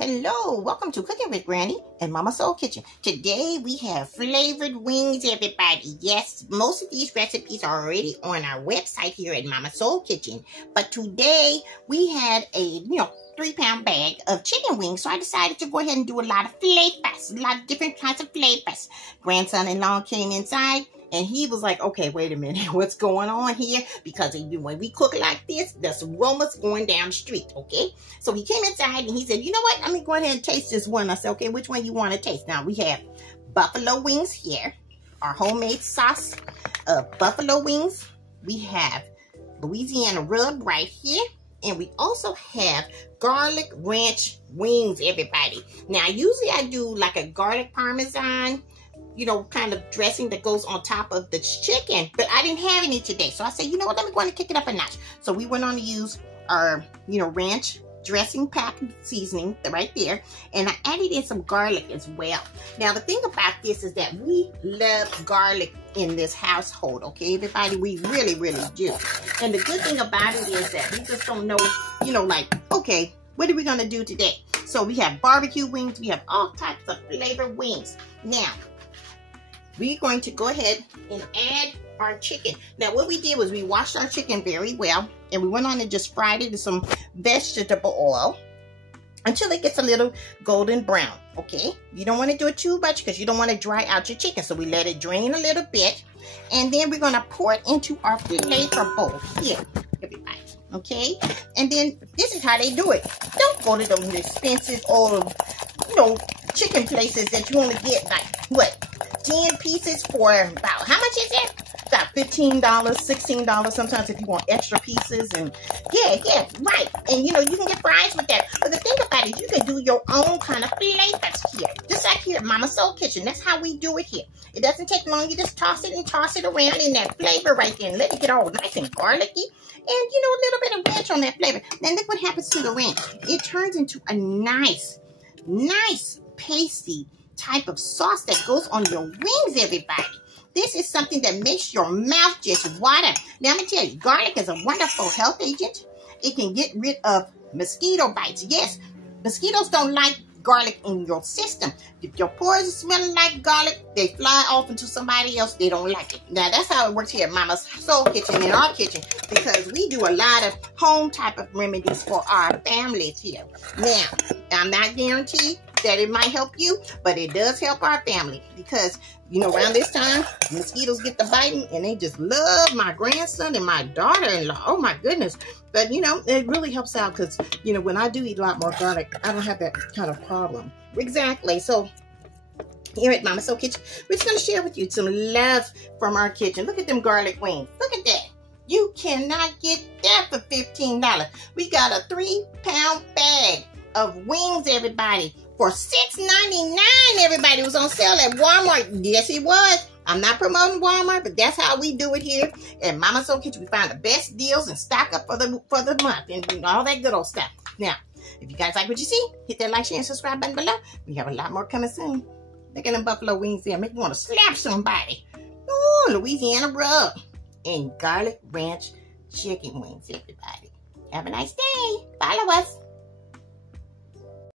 Hello, welcome to Cooking with Granny and Mama Soul Kitchen. Today we have flavored wings, everybody. Yes, most of these recipes are already on our website here at Mama Soul Kitchen. But today we had a, 3-pound bag of chicken wings. So I decided to go ahead and do a lot of flavors, a lot of different kinds of flavors. Grandson-in-law came inside and he was like, okay, wait a minute, what's going on here? Because when we cook like this, there's aromas going down the street, okay? So he came inside and he said, you know what? Let me go ahead and taste this one. I said, okay, which one you want to taste? Now, we have buffalo wings here, our homemade sauce of buffalo wings. We have Louisiana rub right here. And we also have garlic ranch wings, everybody. Now, usually I do like a garlic parmesan, kind of dressing that goes on top of the chicken. But I didn't have any today. So I said, you know what, let me go and kick it up a notch. So we went on to use our, ranch dressing pack seasoning right there. And I added in some garlic as well. Now, the thing about this is that we love garlic in this household, okay, everybody? We really, really do. And the good thing about it is that we just don't know, okay, what are we going to do today? So we have barbecue wings. We have all types of flavored wings. Now, we're going to go ahead and add our chicken. Now, what we did was we washed our chicken very well, and we went on and just fried it in some vegetable oil until it gets a little golden brown, okay? You don't want to do it too much because you don't want to dry out your chicken, so we let it drain a little bit, and then we're going to pour it into our flavor bowl here, everybody, okay? And then this is how they do it. Don't go to those expensive old, chicken places that you only get like, 10 pieces for about, how much is it? About $15, $16 sometimes if you want extra pieces. And yeah, right. And you can get fries with that. But the thing about it, you can do your own kind of flavors here. Just like here at Mama Soul Kitchen. That's how we do it here. It doesn't take long. You just toss it and toss it around in that flavor right there and let it get all nice and garlicky. And, a little bit of ranch on that flavor. Then look what happens to the ranch. It turns into a nice, pasty type of sauce that goes on your wings, everybody. This is something that makes your mouth just water. Now, let me tell you, garlic is a wonderful health agent. It can get rid of mosquito bites. Yes, mosquitoes don't like garlic in your system. If your pores are smelling like garlic, they fly off into somebody else. They don't like it. Now, that's how it works here at Mama's Soul Kitchen, in our kitchen, because we do a lot of home type of remedies for our families here. Now, I'm not guaranteed that it might help you, but it does help our family because, around this time, mosquitoes get the biting and they just love my grandson and my daughter-in-law. Oh my goodness. But, it really helps out because, when I do eat a lot more garlic, I don't have that kind of problem. Exactly. So here at Mama Soul Kitchen, we're just going to share with you some love from our kitchen. Look at them garlic wings. Look at that. You cannot get that for $15. We got a 3-pound bag of wings, everybody, for $6.99. Everybody, was on sale at Walmart. Yes, it was. I'm not promoting Walmart, but that's how we do it here at Mama Soul Kitchen. We find the best deals and stock up for the month and all that good old stuff. Now, if you guys like what you see, hit that like, share, and subscribe button below. We have a lot more coming soon. Look at them buffalo wings there. Make you want to slap somebody. Ooh, Louisiana rub and garlic ranch chicken wings, everybody. Have a nice day. Follow us.